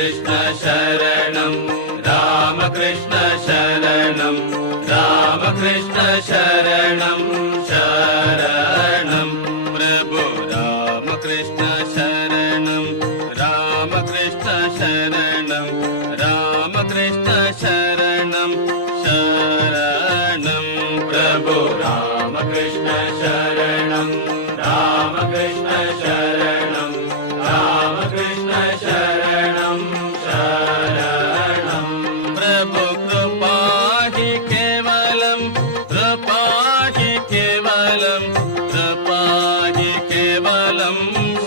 कृष्ण शरणं रामकृष्ण शरणं रामकृष्ण शरणं शरणं प्रभु रामकृष्ण शरणं रामकृष्ण शरणं रामकृष्ण शरणं शरणं प्रभु रामकृष्ण शरणं रामकृष्ण शरणं रामकृष्ण शरणं शरणं प्रभु कृपा हि केवलं कृपा हि केवलं कृपा हि केवलं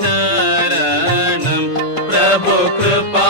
शरणं प्रभु कृपा